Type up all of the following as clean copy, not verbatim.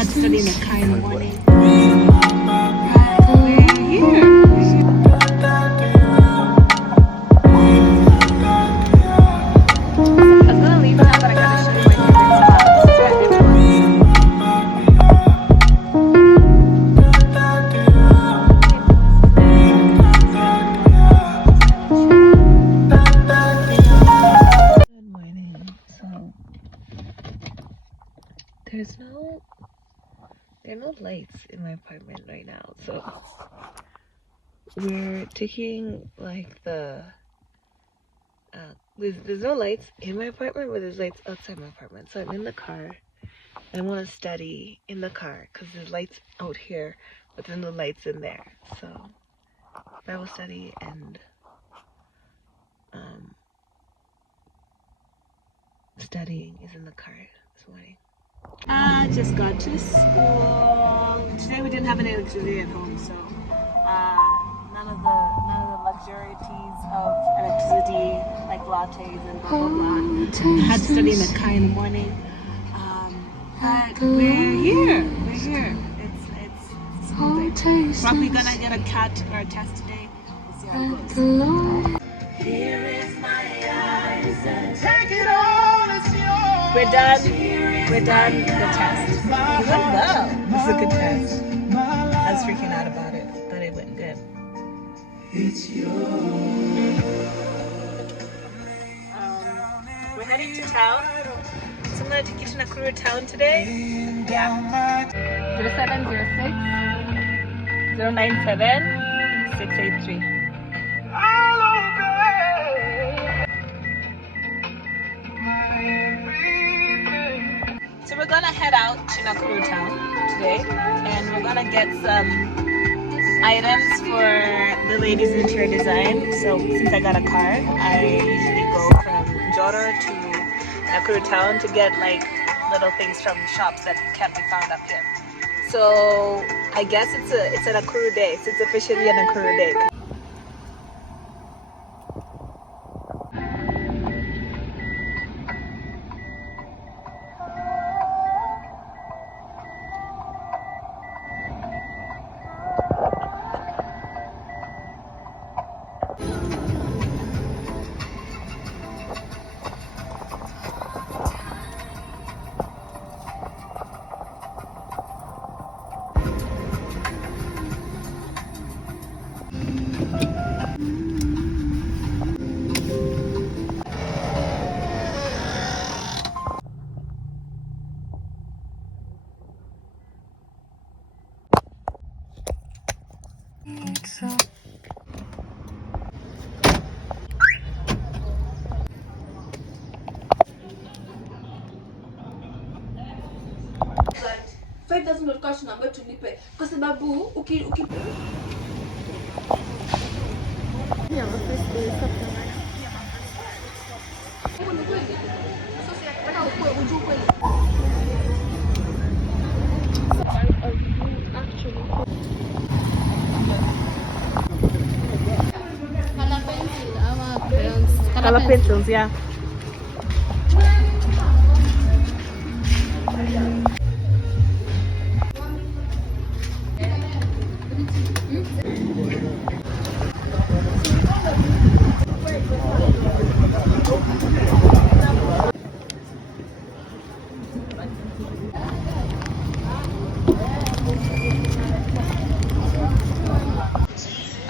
had to study in the car in the morning. We're here. I was gonna leave town, but I gotta show you my favorite spot. This is where Good morning. So there are no lights in my apartment right now. So we're taking like there's no lights in my apartment, but there's lights outside my apartment. So I'm in the car. I want to study in the car because there's lights out here, but there's no lights in there. So Bible study and studying is in the car this morning. I just got to school. Today we didn't have any electricity at home, so none of the luxurities of electricity like lattes and blah blah blah. I had to study in the car in the morning. But we're here. We're here. It's school day. Probably gonna get a cat or a test today. We'll see how it goes. Here is my eyes and take it all, it's yours. We're done. We're done with the test. It went well. It was a good test. I was freaking out about it, but it went good. It's yours. We're heading to town. So I'm going to take you to Nakuru town today. Yeah. 0706 097 683. So we're gonna head out to Nakuru town today, and we're gonna get some items for the ladies' interior design. So since I got a car, I usually go from Egerton to Nakuru town to get like little things from shops that can't be found up here. So I guess it's a Nakuru day. So it's officially a Nakuru day. $5,000 namba tulipe kwa sababu uki Color pencils, yeah.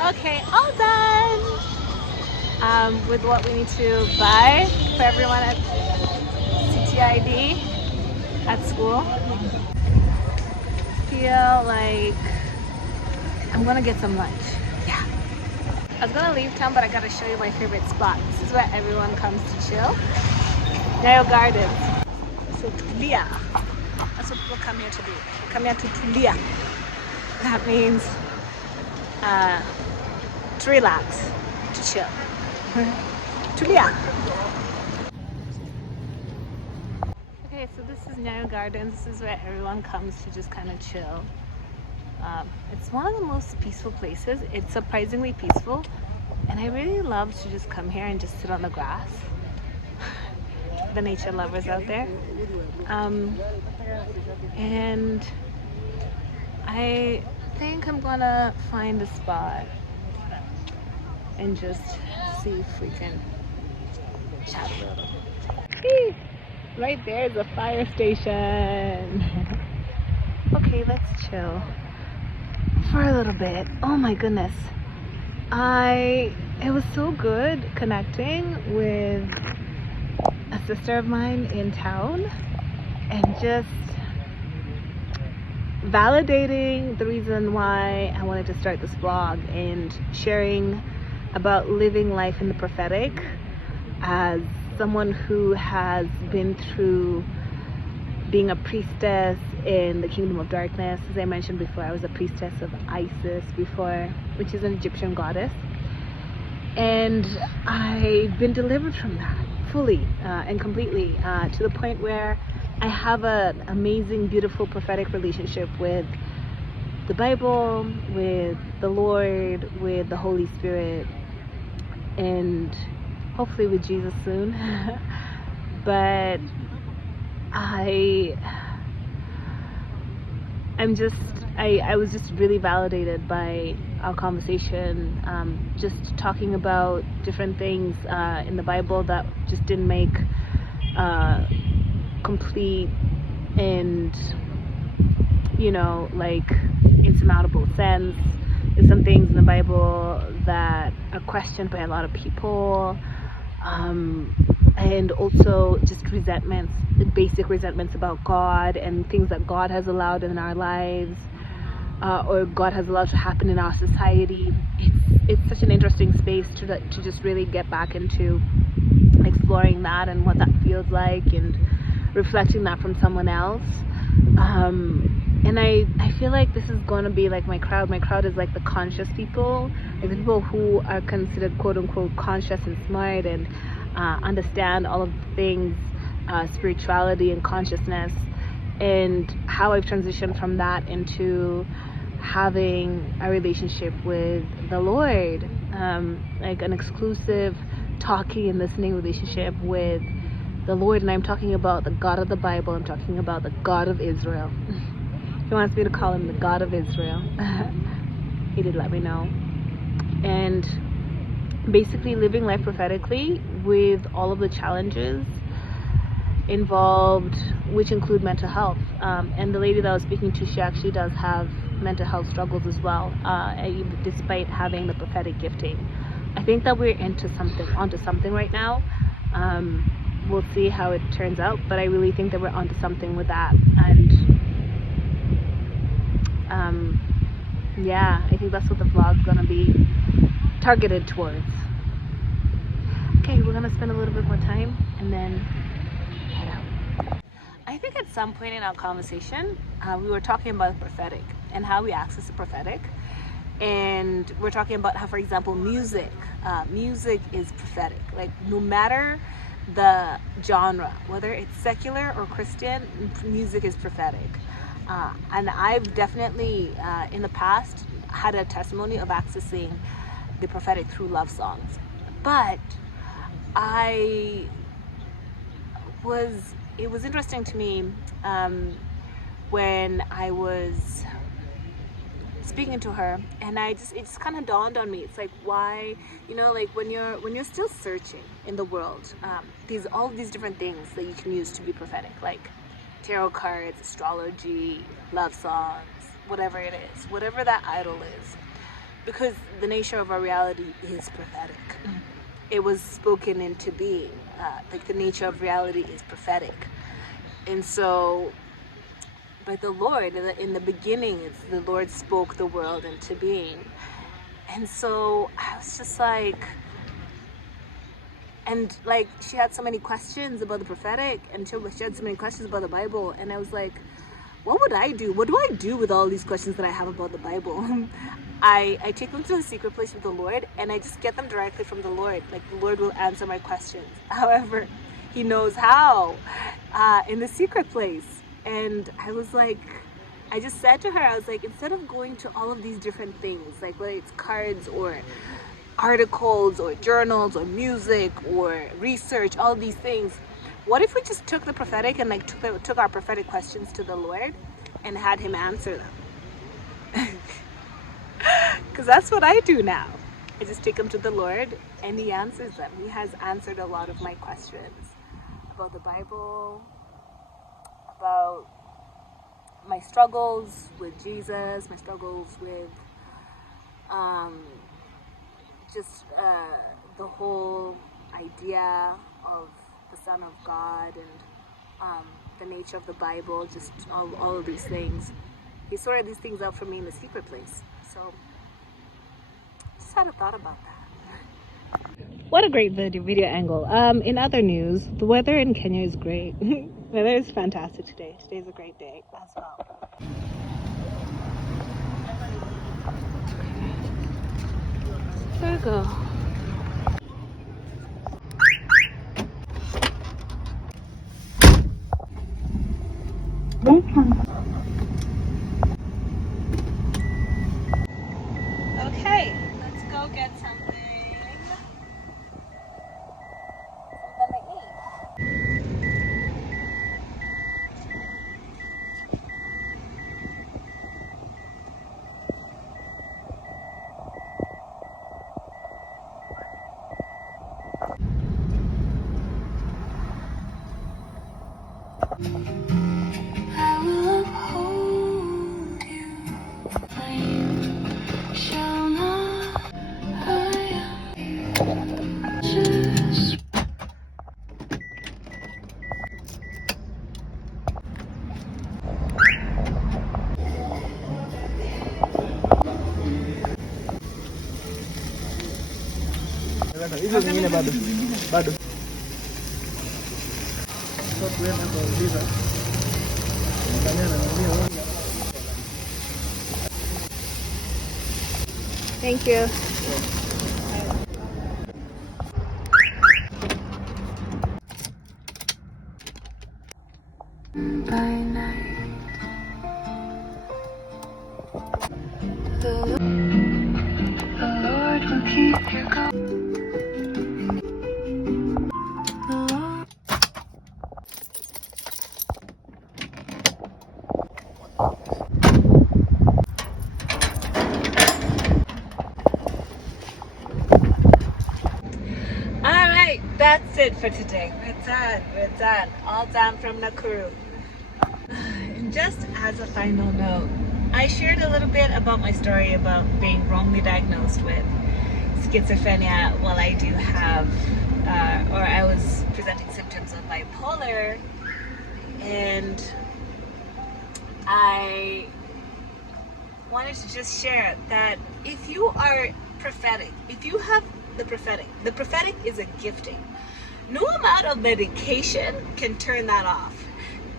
Okay, all done with what we need to buy for everyone at CTID at school. Feel like I'm gonna get some lunch. Yeah. I was gonna leave town, but I gotta show you my favorite spot. This is where everyone comes to chill. Nail Gardens. So Tulia. That's what people come here to do. They come here to Tulia. That means to relax, to chill. Tulia. Okay, so this is Nail Gardens. This is where everyone comes to just kind of chill. It's one of the most peaceful places. It's surprisingly peaceful, and I really love to just come here and just sit on the grass. the nature lovers out there. And I think I'm gonna find a spot and just see if we can chat a little. Hey, right there is a fire station. Okay, let's chill for a little bit. Oh my goodness. It was so good connecting with a sister of mine in town and just validating the reason why I wanted to start this blog and sharing about living life in the prophetic as someone who has been through being a priestess in the kingdom of darkness. As I mentioned before, I was a priestess of Isis before, which is an Egyptian goddess, and I've been delivered from that fully and completely to the point where I have an amazing, beautiful prophetic relationship with the Bible, with the Lord, with the Holy Spirit, and hopefully with Jesus soon. But I was just really validated by our conversation, just talking about different things in the Bible that just didn't make complete and, like insurmountable sense. There's some things in the Bible that are questioned by a lot of people, and also just resentments, basic resentments about God and things that God has allowed in our lives, or God has allowed to happen in our society. It's such an interesting space to just really get back into exploring that and what that feels like and reflecting that from someone else. And I feel like this is going to be like my crowd. My crowd is like the conscious people, like the people who are considered quote unquote conscious and smart and understand all of the things, spirituality and consciousness, and how I've transitioned from that into having a relationship with the Lord, like an exclusive talking and listening relationship with the Lord. And I'm talking about the God of the Bible. I'm talking about the God of Israel. He wants me to call him the God of Israel. He did let me know. And basically living life prophetically with all of the challenges involved, which include mental health. And the lady that I was speaking to, she actually does have mental health struggles as well, despite having the prophetic gifting. I think that we're onto something right now. We'll see how it turns out, but I really think that we're onto something with that. And yeah, I think that's what the vlog's gonna be targeted towards. Okay, we're gonna spend a little bit more time and then head out. I think at some point in our conversation, we were talking about the prophetic and how we access the prophetic. And we're talking about how, for example, music is prophetic. Like, no matter the genre, whether it's secular or Christian, music is prophetic. And I've definitely, in the past, had a testimony of accessing the prophetic through love songs. But it was interesting to me when I was speaking to her, and it just kind of dawned on me. It's like, why, like when you're still searching in the world, all of these different things that you can use to be prophetic, like tarot cards, astrology, love songs, whatever it is, whatever that idol is, because the nature of our reality is prophetic. It was spoken into being. Like, the nature of reality is prophetic. And so, by the Lord, in the beginning, it's the Lord spoke the world into being. And so I was just like, and like, she had so many questions about the prophetic, and she had so many questions about the Bible, and I was like, what would I do? What do I do with all these questions that I have about the Bible? I take them to the secret place with the Lord, and I just get them directly from the Lord. Like, the Lord will answer my questions. However, he knows how, in the secret place. And I was like, I just said to her, I was like, instead of going to all of these different things, like whether it's cards or articles or journals or music or research, all these things, What if we just took the prophetic and like took our prophetic questions to the Lord and had him answer them? Because that's what I do now. I just take them to the Lord and he answers them. He has answered a lot of my questions about the Bible, about my struggles with Jesus, my struggles with just the whole idea of the Son of God and the nature of the Bible, just all of these things. He sorted these things out for me in the secret place. So just had a thought about that. What a great video angle. In other news, the weather in Kenya is great. Weather is fantastic today. Today's a great day as well. There we go. Okay, let's go get something to eat. I will uphold you. I shall not. I am just. Hizo zingine bado kwa kuenda kuuliza kanyana ndio. Thank you. By night, the Lord will keep you going. Alright, that's it for today. We're done. All done from Nakuru. And just as a final note, I shared a little bit about my story about being wrongly diagnosed with schizophrenia while I do have, or I was presenting symptoms of bipolar, and I wanted to just share that if you are prophetic, if you have the prophetic is a gifting. No amount of medication can turn that off.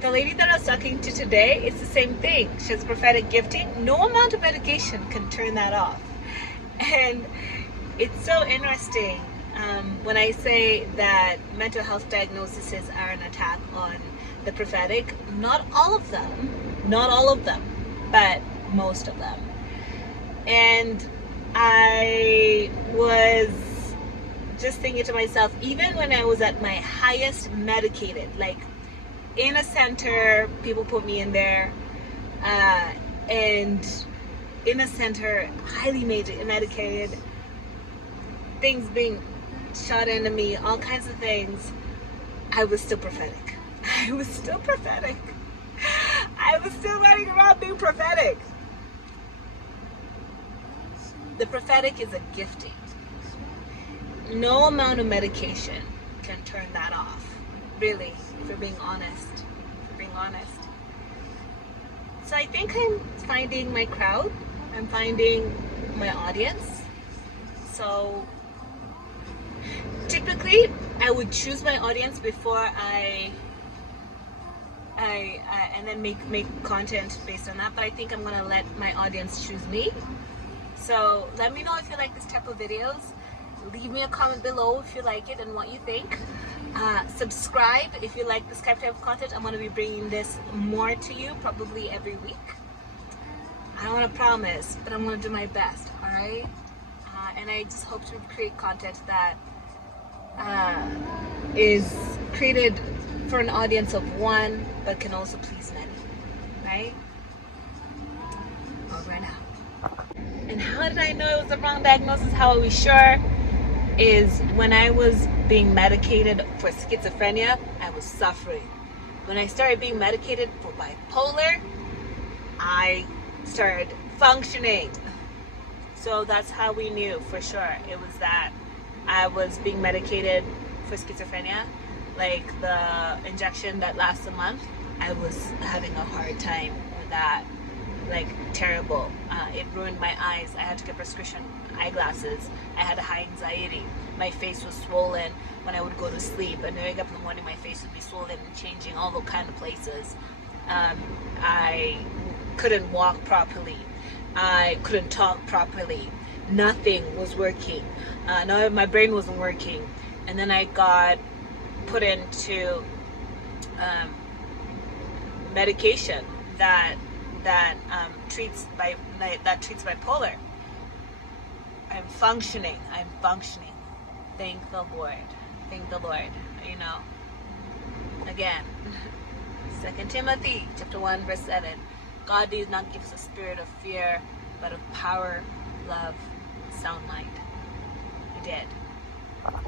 The lady that I was talking to today, it's the same thing. She has prophetic gifting. No amount of medication can turn that off. And it's so interesting when I say that mental health diagnoses are an attack on the prophetic. Not all of them, but most of them. And I was just thinking to myself, even when I was at my highest medicated, like in a center, people put me in there, and in a center, highly medicated, things being shot into me, all kinds of things, I was still prophetic. I was still prophetic. I was still running around being prophetic. The prophetic is a gifting. No amount of medication can turn that off. Really, for being honest. So I think I'm finding my crowd. I'm finding my audience. So typically, I would choose my audience before I and then make content based on that. But I think I'm gonna let my audience choose me. So let me know if you like this type of videos. Leave me a comment below if you like it and what you think. Subscribe if you like this type of content. I'm going to be bringing this more to you probably every week. I don't want to promise, but I'm going to do my best, alright? And I just hope to create content that is created for an audience of one, but can also please many, right? Over and out. And how did I know it was the wrong diagnosis? How are we sure? Is when I was being medicated for schizophrenia, I was suffering. When I started being medicated for bipolar, I started functioning. So that's how we knew for sure. It was that I was being medicated for schizophrenia, like the injection that lasts a month. I was having a hard time with that, like terrible. It ruined my eyes. I had to get prescription eyeglasses. I had high anxiety. My face was swollen when I would go to sleep, and then wake up in the morning, my face would be swollen and changing all the kind of places. I couldn't walk properly. I couldn't talk properly. Nothing was working. No, my brain wasn't working. And then I got put into medication that treats bipolar. I'm functioning. Thank the Lord. You know. Again, 2 Timothy chapter 1 verse 7. God did not give us a spirit of fear, but of power, love, sound mind. He did.